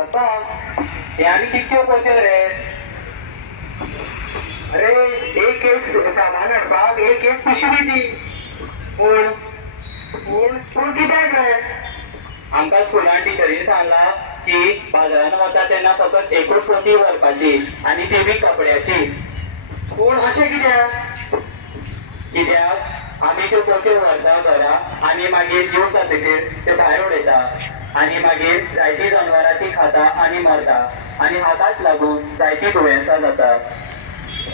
पप्पा हे आम्ही कितक्यो पोते रे अरे एक एक सामान हाडपाक एक एक पिशवी दी पूण पूण पूण कित्याक रे आमकां स्कुलान टिचरीन सांगला की बाजारान वता तेन्ना फकत एकूच पोती व्हरपाची आनी ती बी कपड्याची पूण अशें कित्याक आमी त्यो पोत्यो व्हरता घरा आनी मागीर जीव जातकीर त्यो भायर उडयता आनी मागीर जायतीं जनावरां ती खाता आनी मरता आनी हाकाच लागून जायतीं दुयेंसां जाता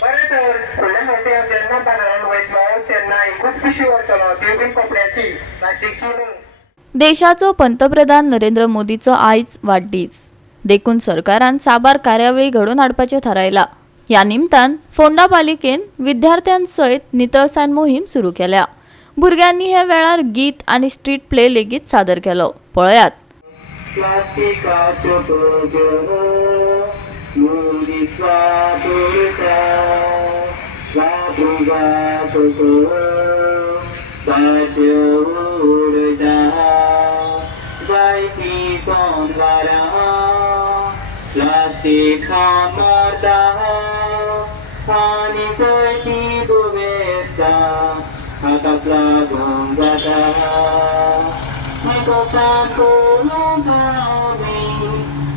बरें तर फुडल्या फावटी हांव जेन्ना बाजारान वयतलो तेन्ना एकूच पिशवी व्हरतलो ती बीन कपड्याची प्लास्टिकची न्हू. देशाचो पंतप्रधान नरेंद्र मोदीचो आयज वाडदीस देखून सरकारान साबार कार्यावळी घडोवन हाडपाचें थारायला. ह्या निमतान फोंडा पालिकेन विद्यार्थ्यांसयत नितळसाण मोहीम सुरू केल्या. भुरग्यांनी हे वेळार गीत आनी स्ट्रीट प्ले लेगीत सादर केलो. पळयात. प्लास्टिक मारता आनी जायतीं दुयेंसां हाकाच लागून जाता नितळसाण करूंक आमी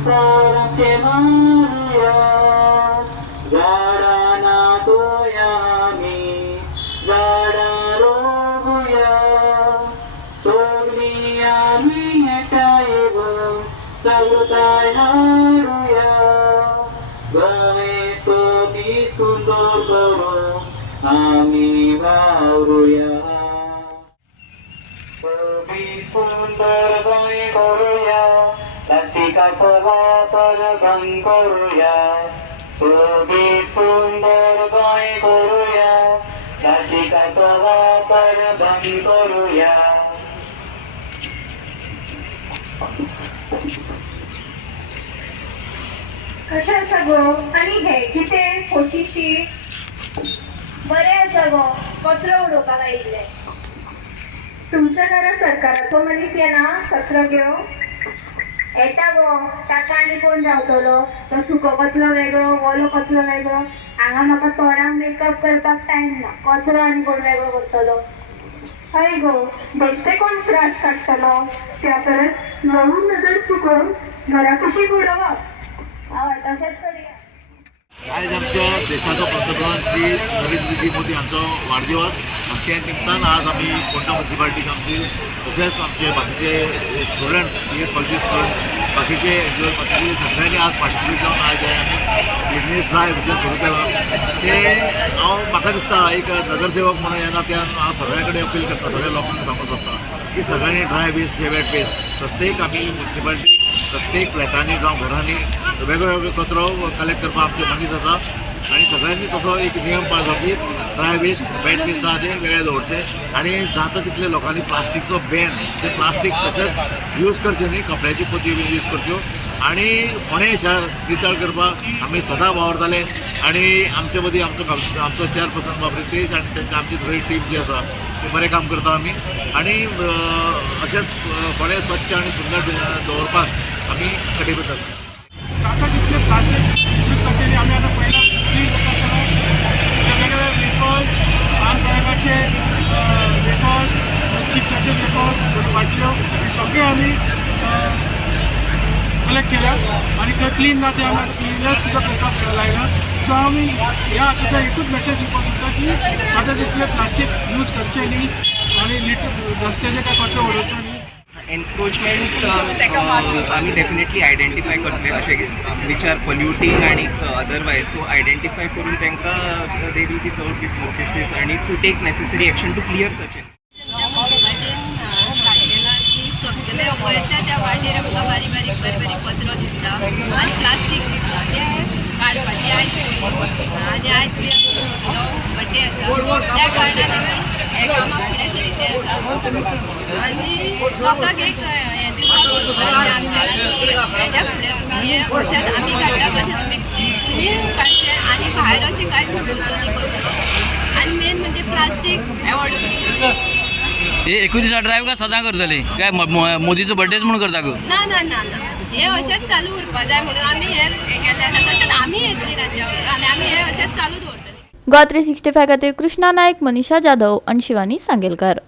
झाडांचें मारूया झाडां नातुया आमी झाडां रोवुया सगळीं आमी एकठांय येवन जागृताय हाडुया गोंय सोबी सुंदर करूंक आमी वावरुया सोबी सुंदर गोंय करुया प्लास्टिकाचो वापर बंद करुया सोबी सुंदर गोंय करुया प्लास्टिकाचो वापर बंद करुया. कशें आसा गो आनी हे कितें खोशीशी बरें आसा गो कचरो उडोवपाक आयिल्ले. तुमच्या घरा सरकाराचो मनीस येना कचरो घेवं येता गो ताका आनी कोण रावतलो तो सुको कचरो वेगळो ओलो कचरो वेगळो हांगा म्हाका तोंडाक मेकअप करपाक टायम ना कचरो आनी कोण वेगळो करतलो. हय गो बेश्टे कोण त्रास काडटलो त्या परस नवून नजर चुकोवन घरा कुशीक उडोवप. हय तशेंच करुया. आज आमच्या देशाचो पंतप्रधान श्री नरेंद्रजी मोदी हांचो वाडदिवस त्या निमतान आज आमी फोंडा म्युनिसिपालिटीक आमची तशेंच आमचे बाकीचे स्टुडंट्स पी एस कॉलेजी स्टुडंट्स बाकीचे बाकीचे सगळ्यांनी आज पार्टिसिपेट जावन आज क्लिननेस ड्रायव्ह जे सुरू केला ते म्हाका दिसता एक नगरसेवक म्हणून येना त्या हांव सगळ्यां कडेन अपील करता सगळ्या लोकांक सांगूंक सोदता की सगळ्यांनी ड्राय वेस्ट जे वेट वेस्ट प्रत्येक आमी म्युनिसिपालिटी प्रत्येक फ्लॅटांनी जावं घरांनी वेगळो कचरो कलेक्ट करपाक आमचे मनीस आसा आनी सगळ्यांनी तसो एक नियम पाळचो की ड्राय वेस्ट वेट वेस्ट आसा ते वेगळे दवरचे आनी जाता तितले लोकांनी प्लास्टीकचो बॅन ते प्लास्टीक तशेंच यूज करचे न्ही कपड्याची पोतयो बी यूज करच्यो आनी फोंडे शार नितळ करपाक आमी सदां वावरताले आनी आमचे मदीं आमचो चेअरपर्सन बाब रितेश आनी तेंची आमची सगळी टीम जी आसा ते बरें काम करता आमी आनी अशेंच फोंडे स्वच्छ आनी सुंदर दवरपाक आमी कटिबद्ध आसा. जाता तितले प्लास्टीक यूज करतली आमी आतां पयला क्लीन करतालो वेगवेगळे वेफर्स पान कराचे वेफर्स चिप्साचे वेफर्स बाटल्यो हे सगळे आमी कलेक्ट केल्या आनी ते क्लीन ना ते आमी क्लिनर्स सुद्दां करपाक लायला. सो आमी ह्या सुद्दां एकूच मेसेज दिवपाक सोदता की आतां तितले प्लास्टीक यूज करचे न्ही आनी रस्त्याचे काय कचरो उडोवचो न्ही. एनक्रोचमेंट आम्ही डेफिनेटली आयडेंटिफाय करतले अशें विच आर पोल्युटींग आणि अदरवायज सो आयडेंटिफाय करून तांकां they will be serve with notices आणि to take necessary action to clear such सगळे वयता त्या वाटेर आमकां बारीक बारीक कचरो दिसता आनी प्लास्टीक दिसता ते काडपाचें आयज आयज बी बड्डे आसा त्या कारणान आमी हे कामाक फुडें सरिल्ले आसा आनी लोकांक एक हें दिवपाक सोदता की आमच्या हेज्या फुडें तुमी हें अशेंच आमी काडटा तशें तुमी काडचें आनी भायर अशें कांयच उडोवचो न्ही कचरो आनी मेन म्हणजे प्लास्टीक एवॉयड करचें. हे 19 ड्रायव्ह काय सदां करतले काय मोदीचो बर्थडेच म्हणून करता गो ना ना ना ना हे अशेंच चालू उरपा जाय म्हणून आमी हे केले आसा तशेंच आमी येतली राज्यावर आनी आमी हे अशेंच चालू दवरतली. गो 365 खातीर कृष्णा नायक, मनीषा जाधव आनी शिवानी सांगेलकार.